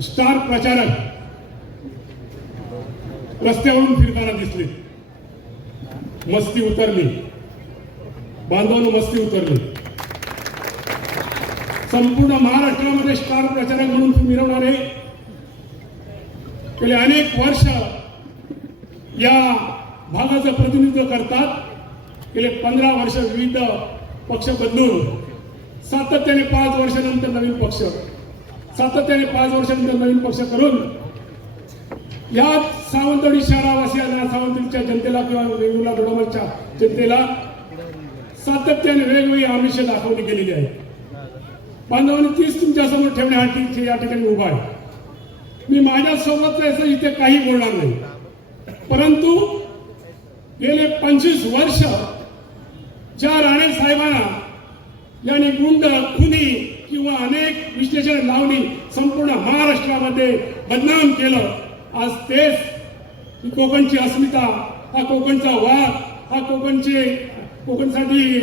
Star प्रचारक. रस्त्यावरून फिरताना दिसले. मस्ती उतरली. बांधवांना मस्ती उतरली. संपूर्ण महाराष्ट्रामध्ये स्टार प्रचारक म्हणून मिरवणारे. गेले अनेक वर्ष या भागाचं प्रतिनिधित्व करतात. गेले पंधरा वर्ष विविध पक्ष बदलून सातत्याने पाच वर्षानंतर नवीन पक्ष. सातत्याने पाच वर्षानंतर नवीन पक्ष करून या सावंतवाडी शहरावासियांना सावंतवाडीच्या जनतेला किंवा वेगवेगळ्या दोडामच्या जनतेला सातत्याने वेगवेगळी आमिष दाखवली गेलेली आहे बांधवांनी तीच तुमच्यासमोर ठेवण्यासाठी या ठिकाणी उभा आहे. मी माझ्यासोबत असं इथे काही बोलणार नाही. परंतु गेले पंचवीस वर्ष ज्या राणे साहेबांना यांनी गुंड खुनी किंवा अनेक विश्लेषण लावणी संपूर्ण महाराष्ट्रामध्ये बदनाम केलं. आज तेच कोकणची अस्मिता हा कोकणचा वाद हा कोकणचे कोकणसाठी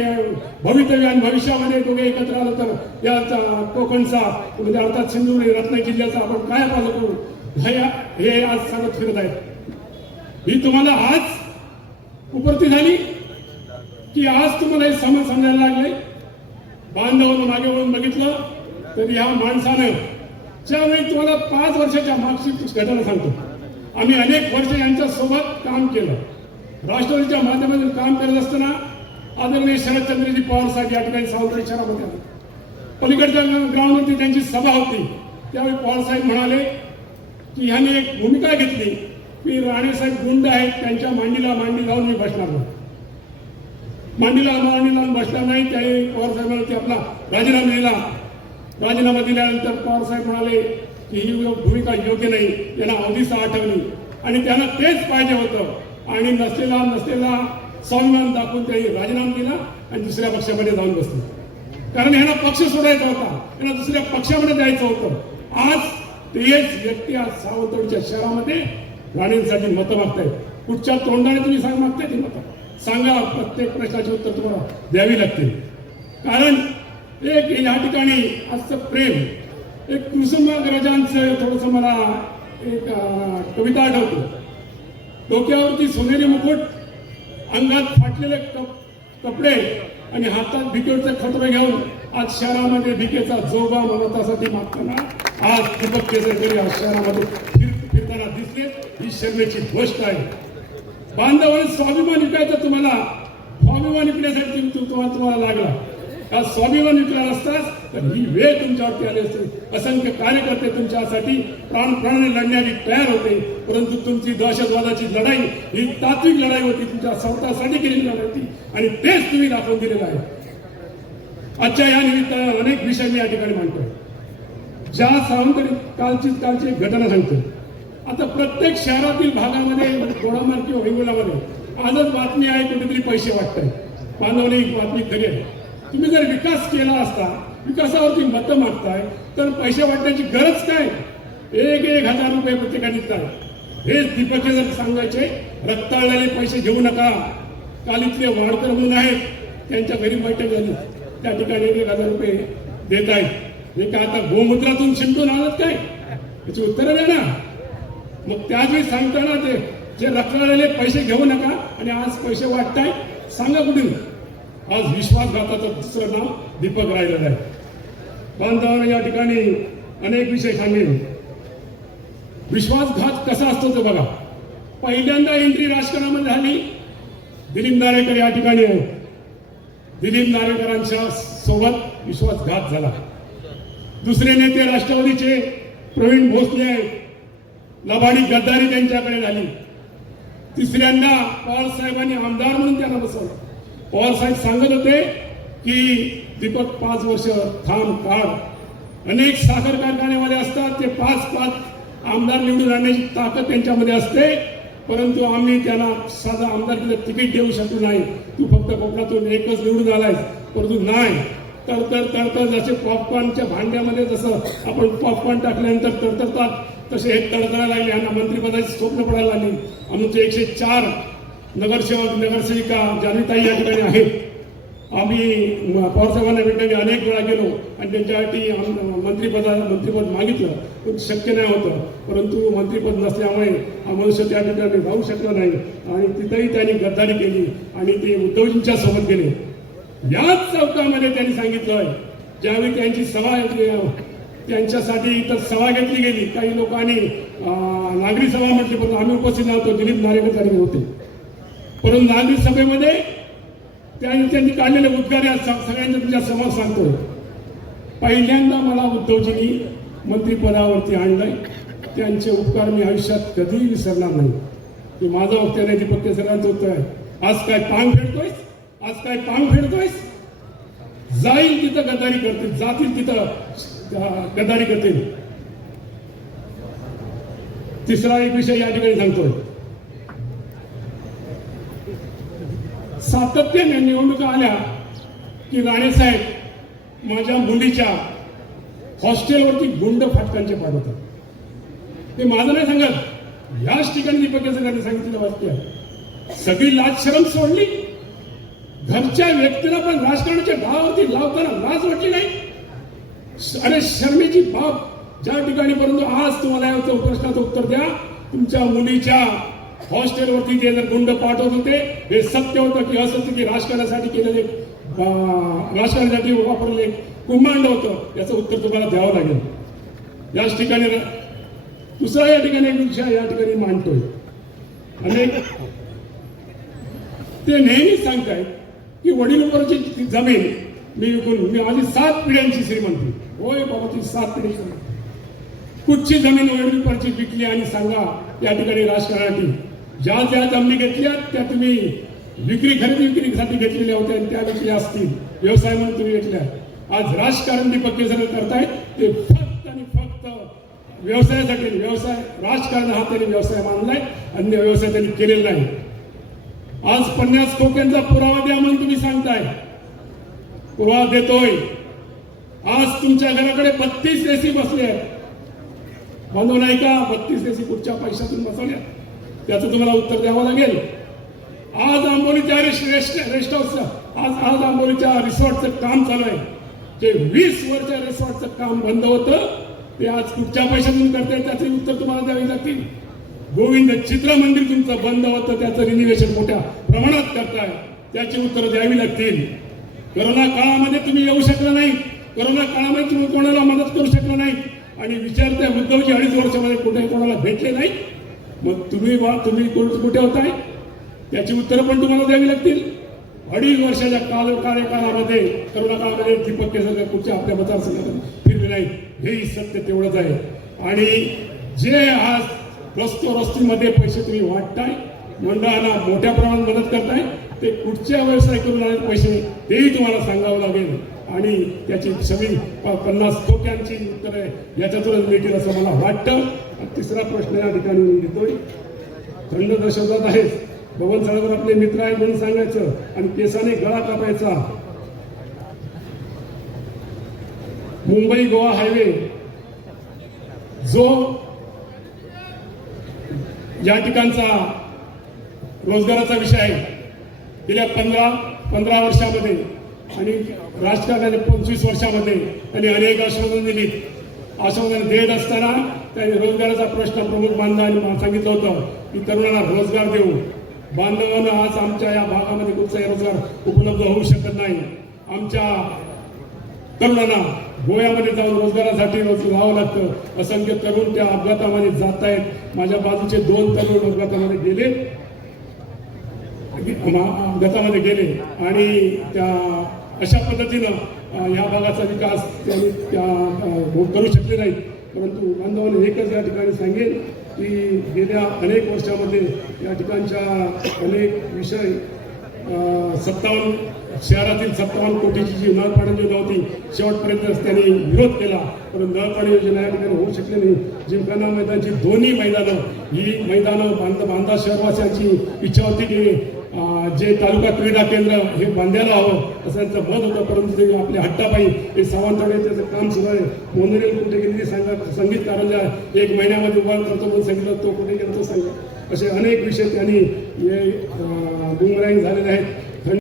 भवितव्य आणि भविष्यामध्ये दोघे एकत्र आलं तर याचा कोकणचा म्हणजे अर्थात सिंधुदुर्ग रत्नागिरी जिल्ह्याचा आपण काय पाहिलं करू हे हे आज सांगत फिरत आहेत. ही तुम्हाला आज उपरती झाली की आज तुम्हाला हे समज समजायला लागले. बांधवांना मागे वळून बघितलं. तर ह्या माणसानं ज्यावेळी तुम्हाला पाच वर्षाच्या मागची घटना सांगतो. आम्ही अनेक वर्ष यांच्या सोबत काम केलं. राष्ट्रवादीच्या माध्यमातून काम करत असताना आदरणीय शरदचंद्रजी पवार साहेब या ठिकाणी सावंतवाडी शहरामध्ये आले. पलीकडच्या ग्राउंडवरती त्यांची सभा होती. त्यावेळी पवार साहेब म्हणाले की ह्याने एक भूमिका घेतली. की राणेसाहेब गुंड आहेत त्यांच्या मांडीला मांडी लावून मी बसणार नाही. मांडीला मांडी लावून बसणार नाही त्यावेळी पवार साहेबांनी ते आपला राजीनामा दिला. राजीनामा दिल्यानंतर पवार साहेब म्हणाले की ही भूमिका योग्य नाही त्यांना अवधीसा आठवली आणि त्यांना तेच पाहिजे होतं. आणि नसलेला नसलेला स्वाभिमान दाखवून त्यांनी राजीनामा दिला आणि दुसऱ्या पक्षामध्ये जाऊन बसले. कारण ह्यांना पक्ष सोडायचा होता. यांना दुसऱ्या पक्षामध्ये जायचं होतं. आज तेच व्यक्ती आज सावंतवाडीच्या शहरामध्ये राणेंसाठी मतं मागतायत. कुठच्या तोंडाने तुम्ही सांग मागताय ती मतं? सांगा प्रत्येक प्रश्नाची उत्तर तुम्हाला द्यावी लागतील. कारण एक या ठिकाणी आजचं प्रेम एक कुसुमाग्रजांचं थोडंसं मला एक कविता आठवतो. डोक्यावरती सोनेरी मुकुट अंगात फाटलेले कप कपडे आणि हातात भिकेचा खतर घेऊन आज शहरामध्ये भिकेचा जोबा ममतासाठी मागताना आज दीपक केसरकरी आज शहरामध्ये फिर फिरताना दिसले. ही शर्मेची गोष्ट आहे. बांधवाने स्वाभिमान विकायचा तुम्हाला स्वाभिमान विकण्यासाठी तुम्हाला तुम्हाला लागला. का स्वाभिमान विकला नसताच तर ही वेळ तुमच्यावरती आली असते. असंख्य कार्यकर्ते तुमच्यासाठी प्राण प्राणाने लढण्याची तयार होते. परंतु तुमची दहशतवादाची लढाई ही तात्विक लढाई होती. तुमच्या स्वतःसाठी केलेली लढाई होती. आणि तेच तुम्ही दाखवून दिलेलं आहे. आजच्या या निमित्तानं अनेक विषय मी या ठिकाणी मांडतो. ज्या सावंतरी कालची कालची एक घटना सांगतो. आता प्रत्येक शहरातील भागामध्ये म्हणजे गोडामार किंवा वेगवेगळ्यामध्ये आजच बातमी आहे कुठेतरी पैसे वाटताय. मानवली ही बातमी खरी आहे. तुम्ही जर विकास केला असता विकासावरती मतं मागताय तर पैसे वाटण्याची गरज काय? एक एक हजार रुपये प्रत्येकाने काय हेच दीपक जर सांगायचे रक्ताळलेले पैसे घेऊ नका. काल इथले वाडकर म्हणून आहेत त्यांच्या घरी बैठक झाली. त्या ठिकाणी एक हजार रुपये देत आहेत. हे काय आता गोमूत्रातून शिंपून आणत काय? त्याची उत्तरं द्या ना मग त्याच वेळी सांगताना ते जे रक्ताळलेले पैसे घेऊ नका आणि आज पैसे वाटताय सांगा कुठून? आज विश्वासघाताचं दुसरं नाव दीपक राहिलेलं आहे. बांधवांना या ठिकाणी अनेक विषय सांगेल विश्वासघात कसा असतो तो बघा. पहिल्यांदा एंट्री राजकारणामध्ये झाली. दिलीप नारेकर या ठिकाणी दिलीप नारेकरांच्या सोबत विश्वासघात झाला. दुसरे नेते राष्ट्रवादीचे प्रवीण भोसले लबाडी गद्दारी त्यांच्याकडे झाली. तिसऱ्यांदा पवार साहेबांनी आमदार म्हणून त्यांना बसवलं. पवारसाहेब सांगत होते की दीपक पाच वर्ष थांब काढ. अनेक साखर कारखानेवाले असतात ते पाच पाच आमदार निवडून आणण्याची ताकद त्यांच्यामध्ये असते परंतु आम्ही त्यांना साधा आमदारकीचं तिकीट देऊ शकलो नाही. तू फक्त कोकणातून एकच निवडून आलायस परंतु नाही. तडतर तडतर जसे पॉपकॉर्नच्या भांड्यामध्ये जसं आपण पॉपकॉर्न टाकल्यानंतर तडतरतात तसे हे तडतडायला लागले यांना मंत्रिपदाची स्वप्न पडायला लागली. आमचे एकशे चार नगरसेवक नगरसेविका जान्हवीताई या ठिकाणी आहेत. आम्ही म- पवारसाहेबांना भेटण्याने अनेक वेळा गेलो आणि त्यांच्यासाठी मंत्रीपदा मंत्रिपदा मंत्रिपद मागितलं. पण शक्य नाही होतं. परंतु मंत्रिपद नसल्यामुळे हा मनुष्य त्या ठिकाणी राहू शकलं नाही. आणि तिथंही त्यांनी गद्दारी केली आणि ते उद्धवजींच्या सोबत गेले. याच चौकामध्ये त्यांनी सांगितलं ज्यावेळी त्यांची सभा त्यांच्यासाठी इथं सभा घेतली गेली काही लोकांनी नागरी सभा म्हटली पण आम्ही उपस्थित नव्हतो. दिलीप नारेकर आणि होते. परंतु गांधी सभेमध्ये त्यांनी त्यांनी काढलेले उद्गार या सगळ्यांच्या तुमच्यासमोर सांगतो. पहिल्यांदा मला उद्धवजींनी मंत्रिपदावरती आणलंय. त्यांचे उपकार मी आयुष्यात कधीही विसरणार नाही. की माझं वक्त्या नाही दीपक केसरांचं उत्तर आहे. आज काय पांग फेडतोय आज काय पांग फेडतोयस? जाईल तिथं गद्दारी करतील जातील तिथं गद्दारी करतील. तिसरा एक विषय या ठिकाणी सांगतोय सातत्याने निवडणुका आल्या की राणेसाहेब माझ्या मुलीच्या हॉस्टेलवरती गुंड फाटकांचे पाठवतात ते माझं नाही सांगत. याच ठिकाणी दीपक केसरकरांनी सांगितलेलं वाक्य सगळी लाज शरम सोडली. घरच्या व्यक्तीला पण राजकारणाच्या भावावरती लावताना लाज वाटली नाही. अरे शर्मेची बाब. ज्या ठिकाणी परंतु आज तुम्हाला या प्रश्नाचं उत्तर द्या. तुमच्या मुलीच्या हॉस्टेलवरती जे जर गुंड पाठवत होते हे सत्य होतं की असत्य की राजकारणासाठी केलेले राजकारणासाठी वापरले कुंभांड होतं याचं उत्तर तुम्हाला द्यावं लागेल. याच ठिकाणी दुसरा या ठिकाणी एक विषय या ठिकाणी मांडतोय. अनेक ते नेहमी सांगतायत की वडील जमीन मी विकून मी माझी सात पिढ्यांची श्रीमंती होय बाबा ती सात पिढी कुठची जमीन वडील विकली आणि सांगा या ठिकाणी राजकारणासाठी ज्या ज्या जमिनी घेतल्या त्या तुम्ही विक्री खरेदी विक्रीसाठी घेतलेल्या होत्या आणि त्या विकल्या असतील. व्यवसाय म्हणून तुम्ही घेतल्या. आज राजकारण दीपक केसरकर करतायत ते फक्त आणि फक्त व्यवसायासाठी व्यवसाय राजकारण हा त्यांनी व्यवसाय मानलाय अन्य व्यवसाय त्यांनी केलेला नाही. आज पन्नास खोक्यांचा पुरावा द्या म्हणून तुम्ही सांगताय. पुरावा देतोय. आज तुमच्या घराकडे बत्तीस एसी बसले आहेत. बांधव नाही का बत्तीस देशी कुठच्या पैशातून बसवल्या? त्याचं तुम्हाला उत्तर द्यावं लागेल. आज आंबोलीच्या रेस्ट रेस्ट हाऊसचं आज आज आंबोलीच्या रिसॉर्टचं काम चालू आहे. जे वीस वरच्या रिसॉर्टचं काम बंद होतं ते आज कुठच्या पैशातून करते त्याचे उत्तर तुम्हाला द्यावे लागतील. गोविंद चित्र मंदिर तुमचं बंद होतं त्याचं रिनिव्हेशन मोठ्या प्रमाणात करताय. त्याची उत्तरं द्यावी लागतील. करोना काळामध्ये तुम्ही येऊ शकला नाही. करोना काळामध्ये तुम्ही कोणाला मदत करू शकला नाही. आणि विचारते म्हणजे उद्धवजी अडीच वर्षामध्ये कुठे कोणाला भेटले नाही? मग तुम्ही वा तुम्ही कुठे होताय? त्याची उत्तरं पण तुम्हाला द्यावी लागतील. अडीच वर्षाच्या काल कार्यकाळामध्ये करोना काळामध्ये दीपक केसरकर कुठच्या आपल्या मतदारसंघात फिरले नाही हेही सत्य तेवढंच आहे. आणि जे आज रस्तो रस्तीमध्ये पैसे तुम्ही वाटताय मंडळाला मोठ्या प्रमाणात मदत करताय ते कुठच्या व्यवसाय करून आले पैसे तेही तुम्हाला सांगावं लागेल. आणि त्याची सगळी पन्नास कोट्यांची उत्तरे याच्यातूनच मिळतील असं मला वाटतं. आणि तिसरा प्रश्न या ठिकाणी मी घेतोय थंड दशवतात आहेत भवन साहेबर आपले मित्र आहेत म्हणून सांगायचं आणि केसाने गळा कापायचा. मुंबई गोवा हायवे. जो या ठिकाणचा रोजगाराचा विषय आहे. गेल्या पंधरा पंधरा वर्षामध्ये आणि राजकारणाने पंचवीस वर्षामध्ये त्यांनी अनेक आश्वासनं दिली. आश्वासन देत असताना त्यांनी रोजगाराचा प्रश्न प्रमुख बांधला आणि मला सांगितलं होतं की तरुणांना रोजगार देऊ. बांधवांना आज आमच्या या भागामध्ये कुठचाही रोजगार उपलब्ध होऊ शकत नाही. आमच्या तरुणांना गोव्यामध्ये जाऊन रोजगारासाठी रोज राहावं लागतं. असंख्य तरुण त्या अपघातामध्ये जात आहेत माझ्या बाजूचे दोन तरुण अपघातामध्ये गेले. गतामध्ये गेले आणि त्या अशा पद्धतीनं या भागाचा विकास त्यांनी त्या हो, करू शकले नाहीत परंतु बांधवांनी एकच या ठिकाणी सांगेल की गेल्या अनेक वर्षामध्ये या ठिकाणच्या अनेक विषय सत्तावन्न शहरातील सत्तावन्न कोटीची जी नळपाणी योजना होती शेवटपर्यंत त्यांनी विरोध केला. परंतु नळपाणी योजना या ठिकाणी होऊ शकली नाही. जिमखाना मैदानची दोन्ही मैदानं ही मैदानं बांध बांधा शहरवासियांची इच्छा होती की जे तालुका क्रीडा केंद्र हे बांधायला हवं असं त्यांचं मत होतं. परंतु ते आपले हट्टापाई हे सावंतवाडी त्याचं काम सुरू आहे. नोंदणी कुठे गेली ते सांगा संगीत कारंजा एक महिन्यामध्ये उभा करतो पण सांगितलं तो कुठे गेला तो सांगा असे अनेक विषय त्यांनी हे बुमरँग झालेले आहेत.